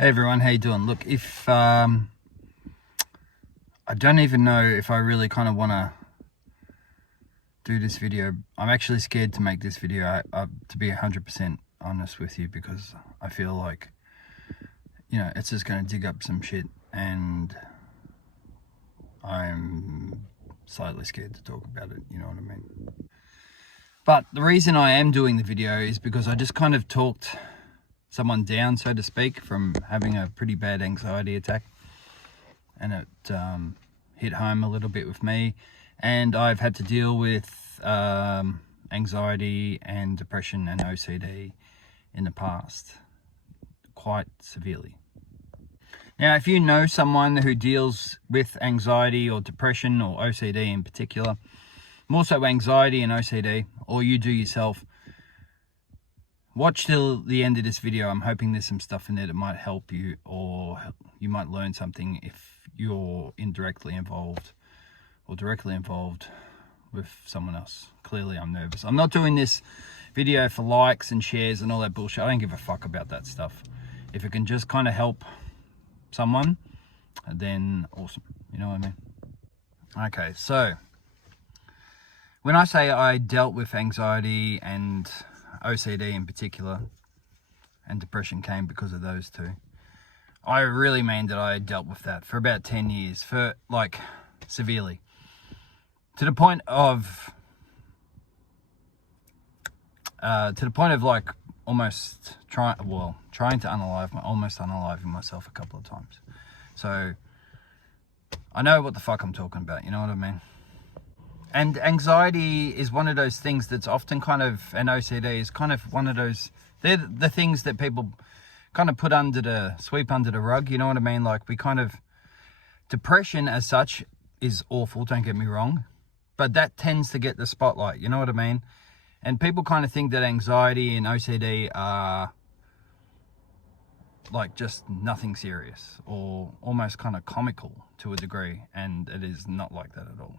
Hey everyone, how you doing? Look, if I don't even know if I really kind of want to do this video. I'm actually scared to make this video, to be 100% honest with you, because I feel like, it's just going to dig up some shit, and I'm slightly scared to talk about it, you know what I mean? But the reason I am doing the video is because I just kind of talked someone down, so to speak, from having a pretty bad anxiety attack, and it hit home a little bit with me, and I've had to deal with anxiety and depression and OCD in the past quite severely. Now, if you know someone who deals with anxiety or depression or OCD in particular, more so anxiety and OCD, or you do yourself, watch till the end of this video. I'm hoping there's some stuff in there that might help you, or you might learn something if you're indirectly involved or directly involved with someone else. Clearly, I'm nervous. I'm not doing this video for likes and shares and all that bullshit. I don't give a fuck about that stuff. If it can just kind of help someone, then awesome. You know what I mean? Okay, so when I say I dealt with anxiety and OCD in particular, and depression came because of those two, I really mean that I dealt with that for about 10 years, for like severely, to the point of like almost trying to almost unaliving myself a couple of times. So I know what the fuck I'm talking about, you know what I mean? And anxiety is one of those things that's often kind of, and OCD is kind of one of those, they're the things that people kind of sweep under the rug, you know what I mean? Like, depression as such is awful, don't get me wrong, but that tends to get the spotlight, you know what I mean? And people kind of think that anxiety and OCD are like just nothing serious, or almost kind of comical to a degree, and it is not like that at all.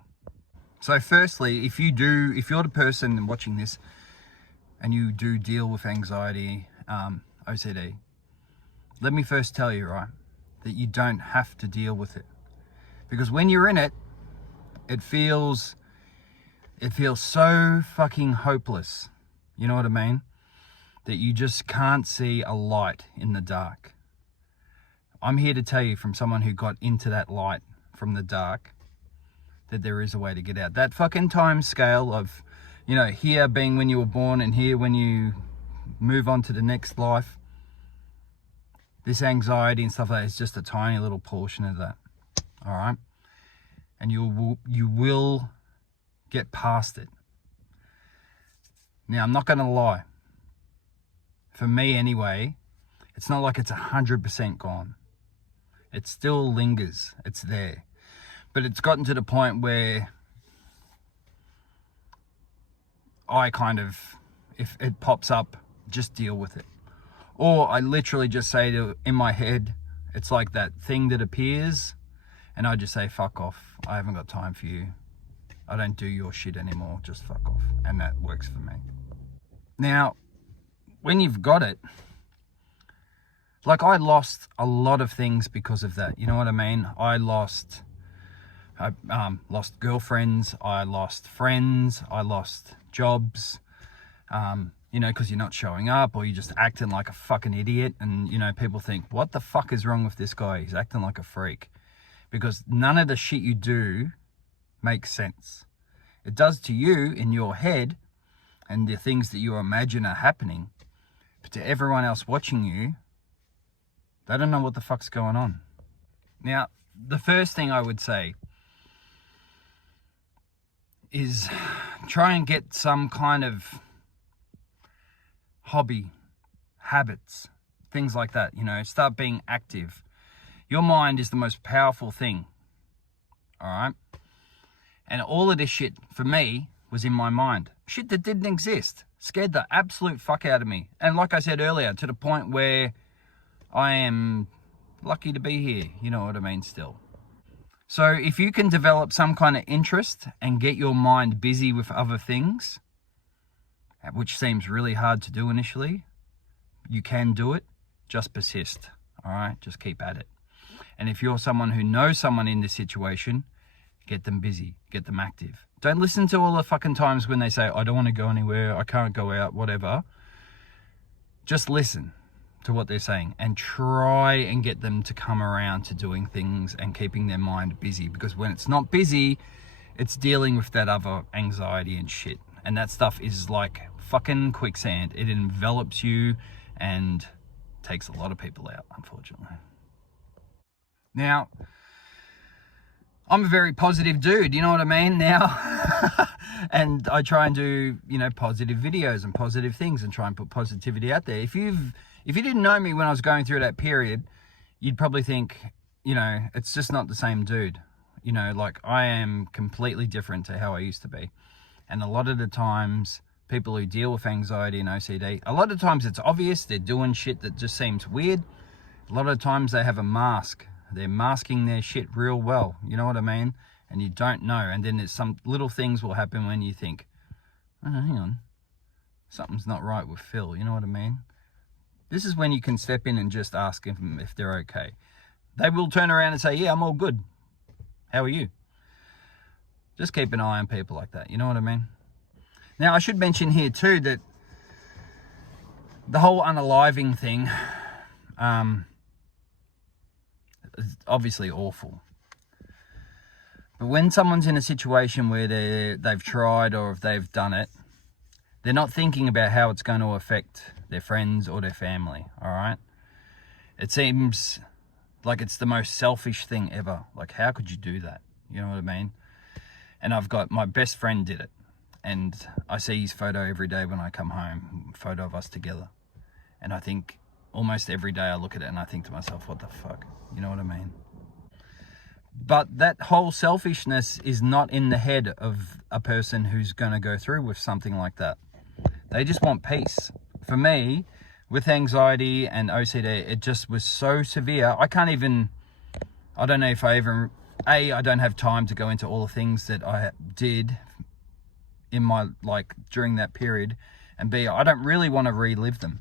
So firstly, if you're the person watching this and you do deal with anxiety, OCD, let me first tell you, right, that you don't have to deal with it. Because when you're in it, it feels so fucking hopeless, you know what I mean? That you just can't see a light in the dark. I'm here to tell you, from someone who got into that light from the dark, that there is a way to get out. That fucking time scale of, here being when you were born and here when you move on to the next life, this anxiety and stuff like that is just a tiny little portion of that, all right? And you will get past it. Now, I'm not going to lie. For me anyway, it's not like it's 100% gone. It still lingers. It's there. But it's gotten to the point where I kind of, if it pops up, just deal with it. Or I literally just say in my head, it's like that thing that appears, and I just say, fuck off. I haven't got time for you. I don't do your shit anymore. Just fuck off. And that works for me. Now, when you've got it, like, I lost a lot of things because of that. You know what I mean? I lost girlfriends, I lost friends, I lost jobs, because you're not showing up, or you're just acting like a fucking idiot, and, people think, what the fuck is wrong with this guy? He's acting like a freak. Because none of the shit you do makes sense. It does to you in your head, and the things that you imagine are happening, but to everyone else watching you, they don't know what the fuck's going on. Now, the first thing I would say is try and get some kind of hobby, habits, things like that, start being active. Your mind is the most powerful thing, all right? And all of this shit, for me, was in my mind. Shit that didn't exist. Scared the absolute fuck out of me. And like I said earlier, to the point where I am lucky to be here, you know what I mean, still. So if you can develop some kind of interest and get your mind busy with other things, which seems really hard to do initially, you can do it. Just persist, all right? Just keep at it. And if you're someone who knows someone in this situation, get them busy, get them active. Don't listen to all the fucking times when they say, I don't want to go anywhere, I can't go out, whatever. Just listen to what they're saying and try and get them to come around to doing things and keeping their mind busy. Because when it's not busy, it's dealing with that other anxiety and shit. And that stuff is like fucking quicksand. It envelops you and takes a lot of people out, unfortunately. Now, I'm a very positive dude, you know what I mean, now? And I try and do, you know, positive videos and positive things and try and put positivity out there. If you didn't know me when I was going through that period, you'd probably think, you know, it's just not the same dude. You know, like, I am completely different to how I used to be. And a lot of the times, people who deal with anxiety and OCD, a lot of times it's obvious they're doing shit that just seems weird. A lot of times they have a mask. They're masking their shit real well. You know what I mean? And you don't know. And then there's some little things will happen when you think, oh, hang on, something's not right with Phil. You know what I mean? This is when you can step in and just ask them if they're okay. They will turn around and say, yeah, I'm all good. How are you? Just keep an eye on people like that. You know what I mean? Now, I should mention here too that the whole unaliving thing is obviously awful. But when someone's in a situation where they've tried or if they've done it, they're not thinking about how it's going to affect their friends or their family, all right? It seems like it's the most selfish thing ever. Like, how could you do that? You know what I mean? And I've got, my best friend did it. And I see his photo every day when I come home, photo of us together. And I think almost every day I look at it and I think to myself, what the fuck? You know what I mean? But that whole selfishness is not in the head of a person who's going to go through with something like that. They just want peace. For me, with anxiety and OCD, it just was so severe. I don't know if I even, I don't have time to go into all the things that I did in my, like, during that period. And B, I don't really want to relive them.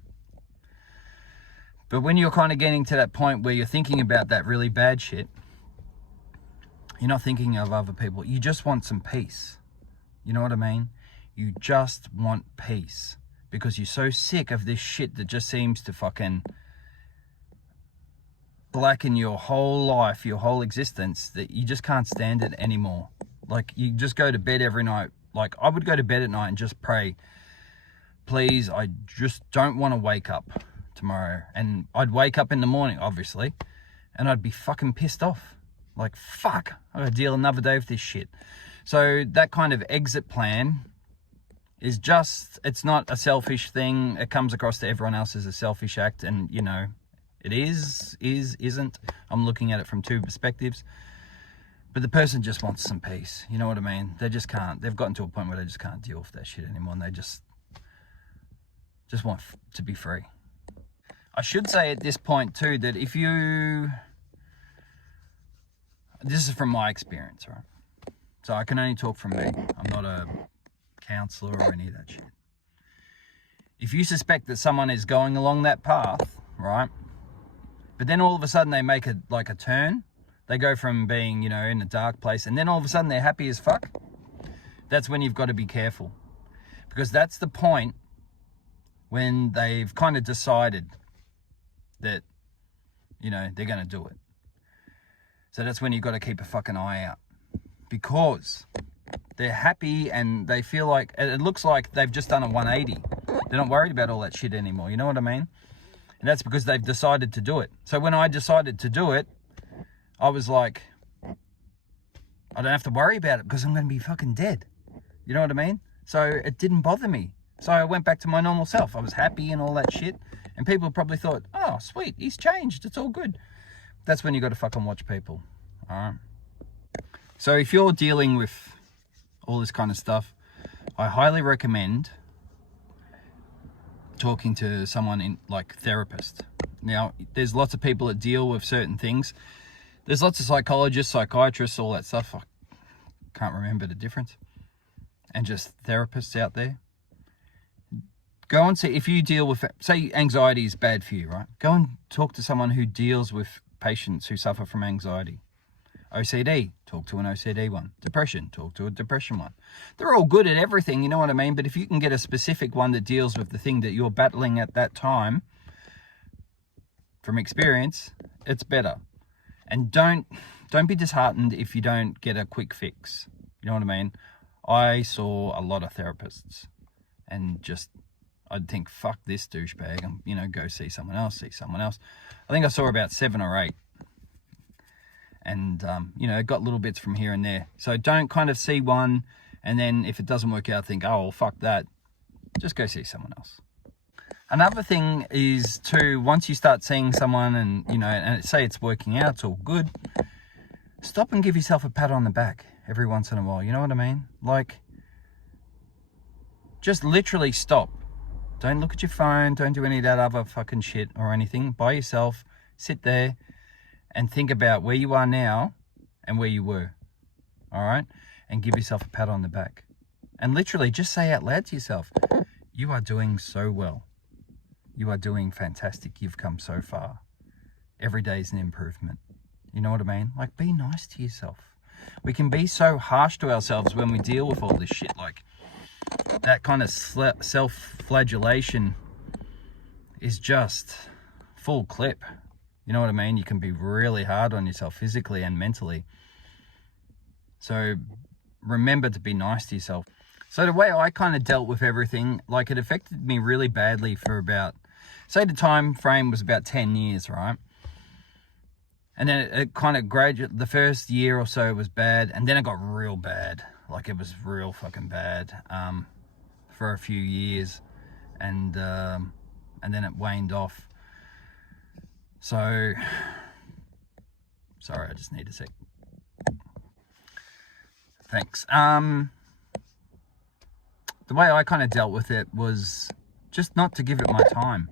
But when you're kind of getting to that point where you're thinking about that really bad shit, you're not thinking of other people. You just want some peace. You know what I mean? You just want peace. Because you're so sick of this shit that just seems to fucking blacken your whole life, your whole existence, that you just can't stand it anymore. Like, you just go to bed every night. Like, I would go to bed at night and just pray, please, I just don't want to wake up tomorrow. And I'd wake up in the morning, obviously, and I'd be fucking pissed off. Like, fuck, I gotta deal another day with this shit. So that kind of exit plan is just, it's not a selfish thing. It comes across to everyone else as a selfish act. And, you know, it isn't. I'm looking at it from two perspectives. But the person just wants some peace. You know what I mean? They just can't. They've gotten to a point where they just can't deal with that shit anymore. And they just want to be free. I should say at this point too that if you... This is from my experience, right? So I can only talk from me. I'm not a counselor or any of that shit. If you suspect that someone is going along that path, right? But then all of a sudden they make a turn. They go from being, you know, in a dark place, and then all of a sudden they're happy as fuck. That's when you've got to be careful. Because that's the point when they've kind of decided that, you know, they're going to do it. So that's when you've got to keep a fucking eye out. Because they're happy and they feel like, it looks like they've just done a 180. They're not worried about all that shit anymore. You know what I mean? And that's because they've decided to do it. So when I decided to do it, I was like, I don't have to worry about it because I'm going to be fucking dead. You know what I mean? So it didn't bother me. So I went back to my normal self. I was happy and all that shit. And people probably thought, oh, sweet, he's changed. It's all good. That's when you got to fucking watch people. All right. So if you're dealing with all this kind of stuff, I highly recommend talking to someone in, like, therapist. Now, there's lots of people that deal with certain things. There's lots of psychologists, psychiatrists, all that stuff. I can't remember the difference. And just therapists out there. Go and see, if you deal with, say anxiety is bad for you, right? Go and talk to someone who deals with patients who suffer from anxiety. OCD, talk to an OCD one. Depression, talk to a depression one. They're all good at everything, you know what I mean? But if you can get a specific one that deals with the thing that you're battling at that time, from experience, it's better. And don't be disheartened if you don't get a quick fix. You know what I mean? I saw a lot of therapists and just, I'd think, fuck this douchebag, and, go see someone else. I think I saw about 7 or 8. And, got little bits from here and there. So don't kind of see one, and then if it doesn't work out, think, oh, well, fuck that. Just go see someone else. Another thing is to, once you start seeing someone and, and say it's working out, it's all good, stop and give yourself a pat on the back every once in a while. You know what I mean? Like, just literally stop. Don't look at your phone. Don't do any of that other fucking shit or anything. By yourself, sit there and think about where you are now and where you were. All right? And give yourself a pat on the back. And literally just say out loud to yourself, you are doing so well. You are doing fantastic. You've come so far. Every day is an improvement. You know what I mean? Like, be nice to yourself. We can be so harsh to ourselves when we deal with all this shit. Like, that kind of self-flagellation is just full clip. You know what I mean? You can be really hard on yourself physically and mentally. So remember to be nice to yourself. So the way I kind of dealt with everything, like, it affected me really badly for about, say the time frame was about 10 years, right? And then it kind of gradually, the first year or so was bad, and then it got real bad. Like, it was real fucking bad for a few years, and then it waned off. So, sorry, I just need a sec. Thanks. The way I kind of dealt with it was just not to give it my time.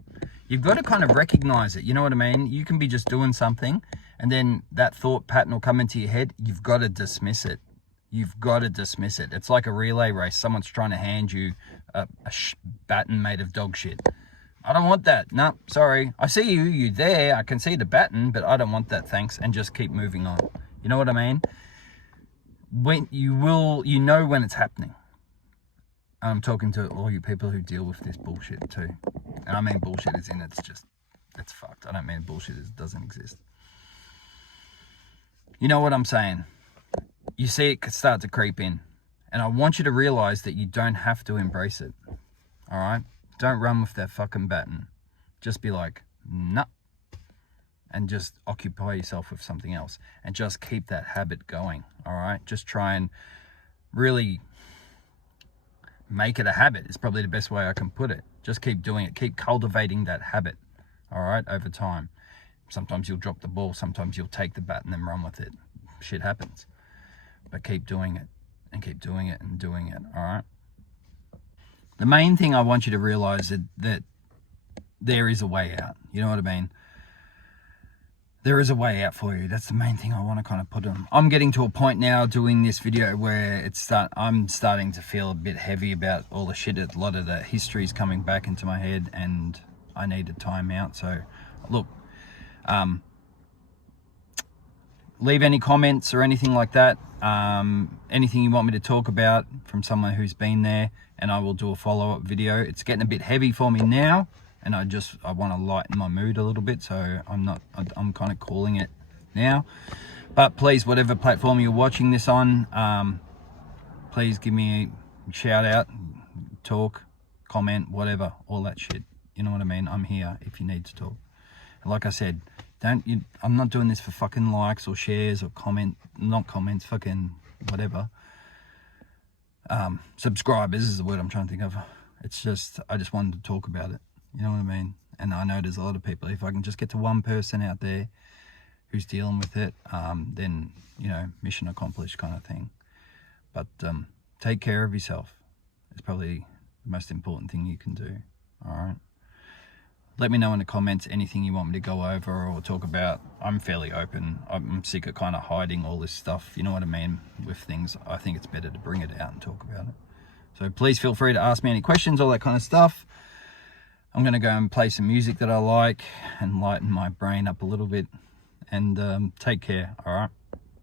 You've got to kind of recognize it. You know what I mean? You can be just doing something, and then that thought pattern will come into your head. You've got to dismiss it. You've got to dismiss it. It's like a relay race. Someone's trying to hand you a baton made of dog shit. I don't want that. No, sorry. I see you there. I can see the baton, but I don't want that, thanks. And just keep moving on. You know what I mean? When you know when it's happening. I'm talking to all you people who deal with this bullshit too. And I mean bullshit as in it's fucked. I don't mean bullshit as it doesn't exist. You know what I'm saying? You see it start to creep in. And I want you to realize that you don't have to embrace it. All right? Don't run with that fucking baton. Just be like, nah. And just occupy yourself with something else. And just keep that habit going. All right? Just try and really make it a habit. It's probably the best way I can put it. Just keep doing it. Keep cultivating that habit. All right? Over time. Sometimes you'll drop the ball. Sometimes you'll take the baton and run with it. Shit happens. But keep doing it. And keep doing it and doing it. All right? The main thing I want you to realize is that there is a way out. You know what I mean? There is a way out for you. That's the main thing I want to kind of put on. I'm getting to a point now doing this video where I'm starting to feel a bit heavy about all the shit. A lot of the history is coming back into my head, and I need a time out. So, look, leave any comments or anything like that. Anything you want me to talk about from someone who's been there, and I will do a follow-up video. It's getting a bit heavy for me now, and I want to lighten my mood a little bit, so I'm kind of calling it now. But please, whatever platform you're watching this on, please give me a shout out, talk, comment, whatever, all that shit. You know what I mean? I'm here if you need to talk. And like I said, I'm not doing this for fucking likes or shares or fucking whatever. Subscribers is the word I'm trying to think of. It's just, I just wanted to talk about it. You know what I mean? And I know there's a lot of people. If I can just get to one person out there who's dealing with it, then, mission accomplished kind of thing. But take care of yourself. It's probably the most important thing you can do. All right? Let me know in the comments anything you want me to go over or talk about. I'm fairly open. I'm sick of kind of hiding all this stuff. You know what I mean? With things, I think it's better to bring it out and talk about it. So please feel free to ask me any questions, all that kind of stuff. I'm going to go and play some music that I like and lighten my brain up a little bit. And take care, all right?